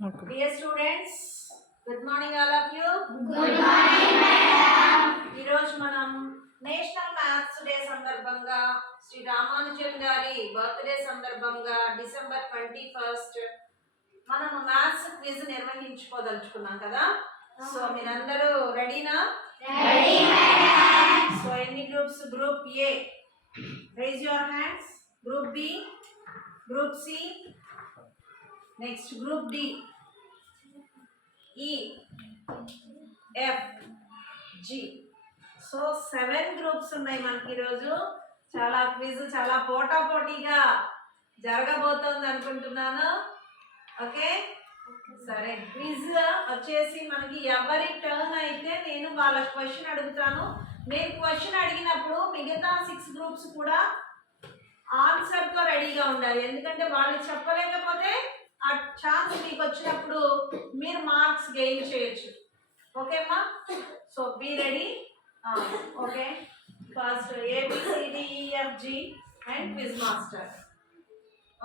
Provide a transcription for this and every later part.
Okay. Dear students, good morning all of you. Good morning, madam. ఈ రోజు మనం national maths day సందర్భంగా శ్రీ రామానుజన్ గారి బర్త్డే సందర్భంగా డిసెంబర్ 21 మనం మ్యాథ్స్ క్విజ్ నిర్వహించుకోదలుచుకున్నాం కదా. సో మీరందరూ రెడీనా? Ready, madam. సో ఎన్ని groups? Group A raise your hands. Group B, group C, next group D, E, F, G. So 7 groups ఉన్నాయి మనకి ఈరోజు. చాలా క్విజ్ చాలా పోటాపోటీగా జరగబోతోంది అనుకుంటున్నాను. ఓకే, సరే. క్విజ్ వచ్చేసి మనకి ఎవరి టర్న్ అయితే నేను వాళ్ళ క్వశ్చన్ అడుగుతాను. నేను క్వశ్చన్ అడిగినప్పుడు మిగతా 6 గ్రూప్స్ కూడా ఆన్సర్తో రెడీగా ఉండాలి. ఎందుకంటే వాళ్ళు చెప్పలేకపోతే ఆ ఛాన్స్ మీకు వచ్చినప్పుడు మీరు మార్క్స్ గెయిన్ చేయొచ్చు. ఓకేమ్మా? So be ready. Okay, first ABCDEFG and quiz master.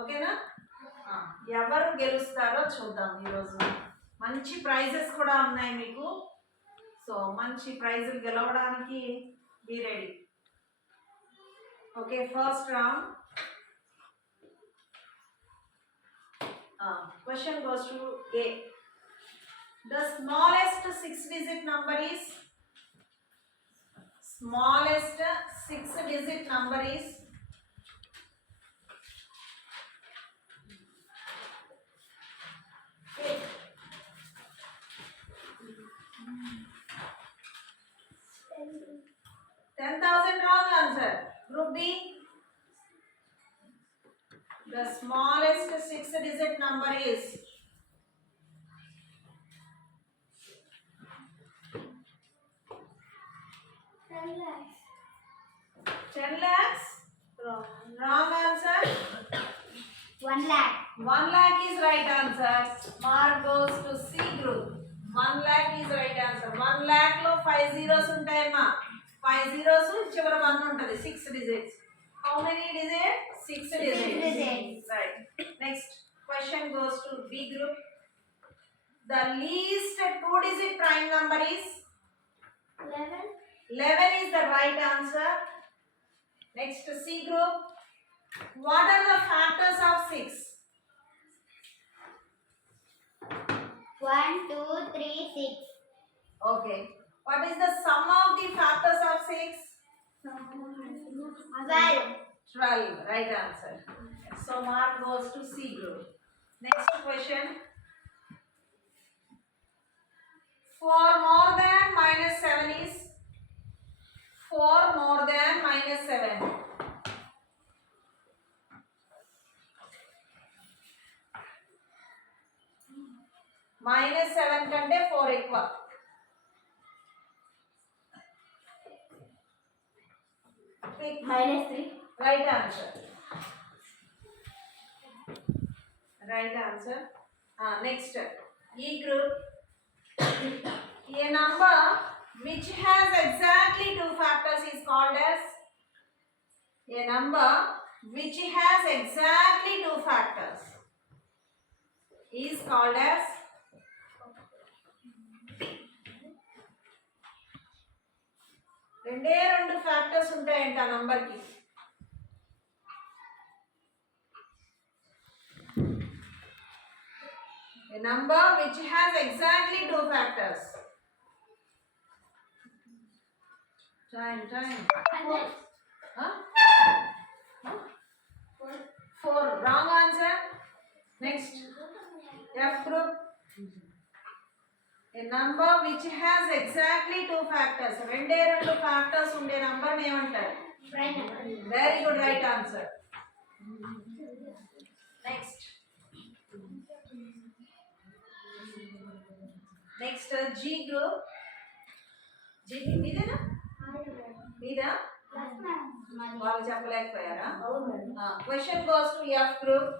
ఓకేనా? ఎవరు గెలుస్తారో చూద్దాం. ఈరోజు మంచి ప్రైజెస్ కూడా ఉన్నాయి మీకు. సో మంచి ప్రైజులు గెలవడానికి be ready. Okay, first round. Question goes to A. The smallest 6-digit number is 10,000. Wrong answer. Group B. The smallest 6-digit number is 10 lakhs. Wrong answer. 1 lakh. 1 lakh is right answer. Mark goes to C group. 1 lakh is right answer. 1 lakh లో 5 zeros ఉంటాయమ్మా. 5 zeros చివర 1 ఉంటుంది. 6 digits. How many digits? 6 digits. Right. Next question goes to B group. The least 2-digit prime number is 11. 11 is the right answer. Next C group. What are the factors of 6? 1, 2, 3, 6. Okay. What is the sum of the factors of 6? 12. 12. Right answer. So mark goes to C group. Next question. 4 more than -7 is 4 more than -7. -7 కంటే 4 ఎక్కువ. -3. Right answer. Right answer. Next, E group. A number which has exactly 2 factors is called as a number which has exactly 2 factors is called as రెండే 2 ఫ్యాక్టర్స్ ఉంటాయంట ఆ నంబర్ కి. A number which has exactly 2 factors. Time. 4. Wrong answer. Next, F group. A number which has exactly 2 factors. రెండే 2 factors ఉండే నంబర్ ఏమంటారు? Prime number. Very good, right answer. Next, G group. G మీదేనా? మీదా? వాళ్ళు చెప్పలేకపోయారా? Question goes to F group.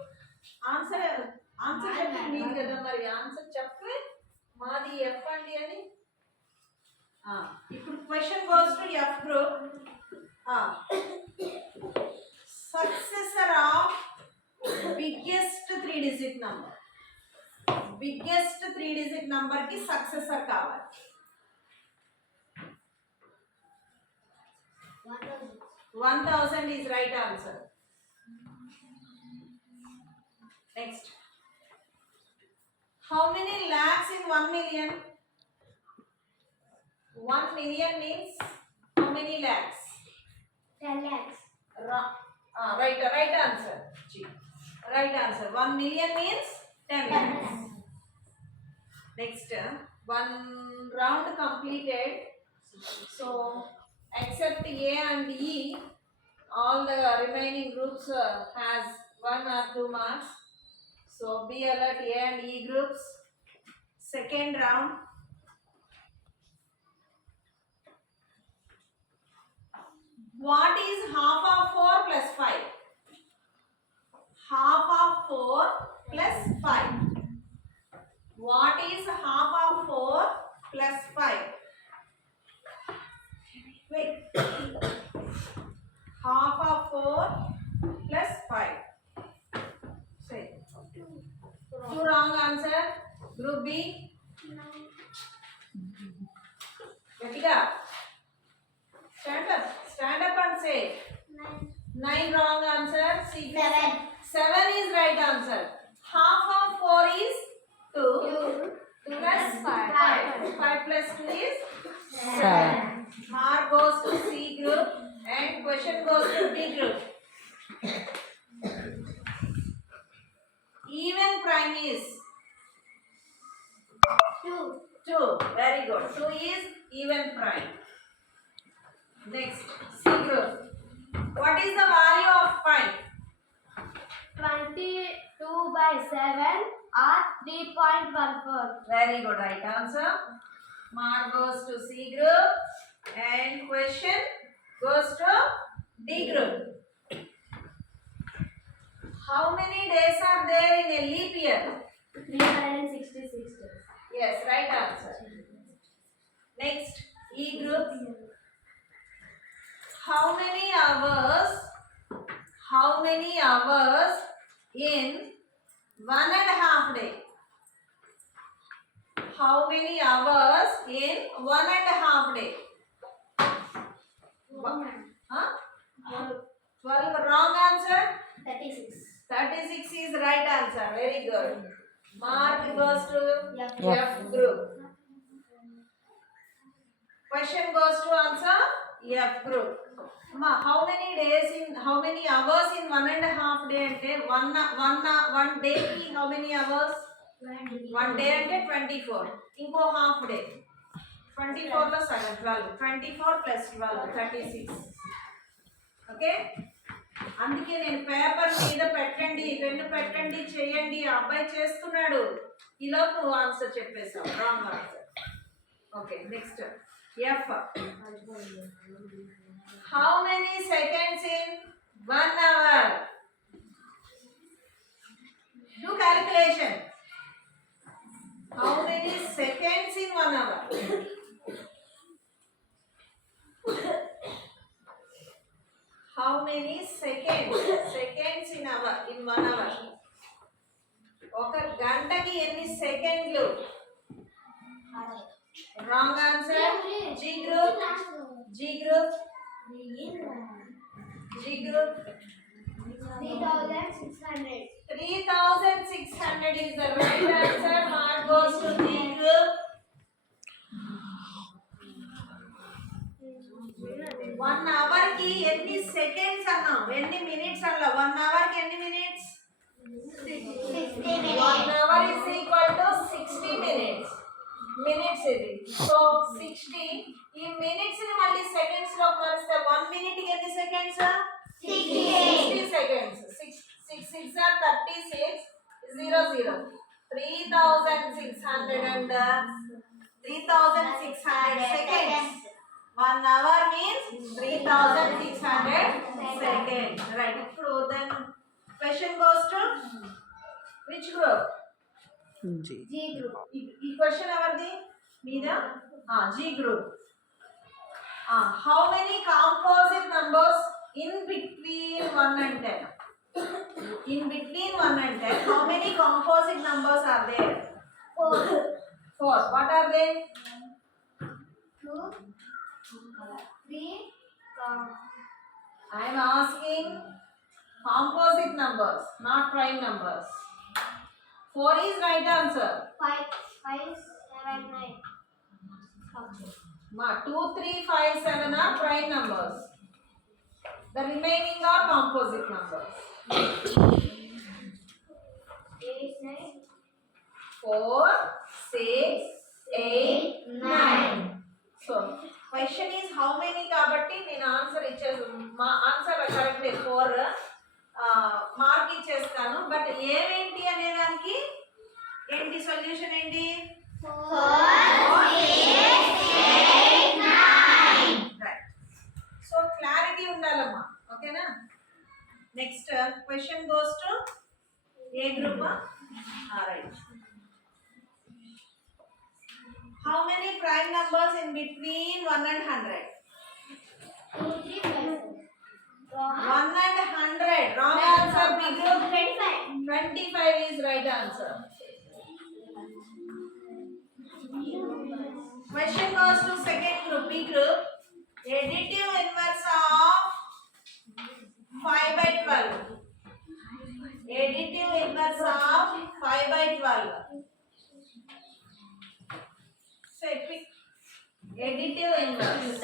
Answer చెప్పింది మీది కదా, మరి ఆన్సర్ చెప్పే మాది ఎఫ్ అండి అని. ఇప్పుడు question goes to F group. Successor of biggest 3-digit number. Biggest 3 digit number కి సక్సెసర్ కావాలి. 1000 is right answer. Next. How many lakhs in 1 million? 1 million means how many lakhs? 10 lakhs. Right answer. G. Right answer. 1 million means 10 lakhs. Next, one round completed. So, except A and E, all the remaining groups has 1 or 2 marks. So, be alert, A and E groups. Second round. What is half of 4 plus 5? Half of 4 plus 5. What is half of 4 plus 5? Wait. Half of 4 plus 5. Say. 2 wrong answer. Group B. Gatiga. Stand up and say. 9 wrong answer. C. 7 is right answer. Half of 4 is 2. 2 plus 5. 5 plus 2 is 7. Mark goes to C group and question goes to B group. Even prime is 2. Very good. 2 is even prime. Next, C group. What is the value of pi? 22 by 7 or 3.14. Very good. Right answer. Mark goes to C group and question goes to D group. How many days are there in a leap year? 366 days. Yes, right answer. Next, E group. How many hours in 1.5 day? How many hours in 1.5 day? Huh? 12 wrong answer. 36. 36 is right answer. Very good. Mark goes to F. F group. Question goes to answer F group. How many hours in 1.5 day? Ante one day ki how many hours? 1 day ante 24. Inko half day. 24 plus 12. 24 plus 12. 36. Okay? అందుకే నేను పేపర్ మీద పెట్టండి, పెన్ను పెట్టండి, చేయండి. అబ్బాయి చేస్తున్నాడు, ఈలోపు నువ్వు ఆన్సర్ చెప్పేసావు. Wrong answer. Okay, next F. How many seconds in 1 hour? Do calculation. How many seconds in 1 hour? How many seconds in 1 hour? ఒక గంటకి ఎన్ని సెకండ్లు? Wrong answer. G group. 3600 is the right answer. Mark goes to G group. 1 hour కి ఎన్ని సెకండ్స్ అన్నాం? ఎన్ని మినిట్స్ అన్నా? 1 hour కి ఎన్ని మినిట్స్? 1 hour is equal to 60 minutes. Minutes ఇది. సో 60 ఈ మినిట్స్ ని మళ్ళీ సెకండ్స్ లో మారిస్తే 1 మినిట్ కి ఎన్ని సెకండ్స్? 60 seconds. 6 are 36. 0 0. 3600 seconds. 1 hour means 3600 seconds. Right. So then question goes to which group? G group. ఈ క్వశ్చన్ ఎవరిది? మీదా? G group. How many composite numbers in between 1 and 10? In between 1 and 10, how many composite numbers are there? 4. What are they? 2, 3, I am asking composite numbers, not prime numbers. 4 is right answer. 5, 7, 9. Ma, 2, 3, 5, 7 are prime numbers. The remaining are composite numbers. 8, 9. 4, 6, 8, 9. So, question is how many కాబట్టి నేను ఆన్సర్ ఇచ్చేది మా answer correct 4 మార్క్ ఇచ్చేస్తాను. బట్ ఏమేంటి అనే దానికి ఏంటి సొల్యూషన్ ఏంటి? 4 సో క్లారిటీ ఉండాలమ్మా. ఓకేనా? Next question goes to A group? Right. How many prime numbers in between 1 and 100? 2, 3, 5. 1 and 100. Wrong answer. B group. 25. 25 is right answer. Question goes to second group, B group. Additive inverse of 5 by 12. Additive inverse of 5 by 12. Say quick. Additive inverse.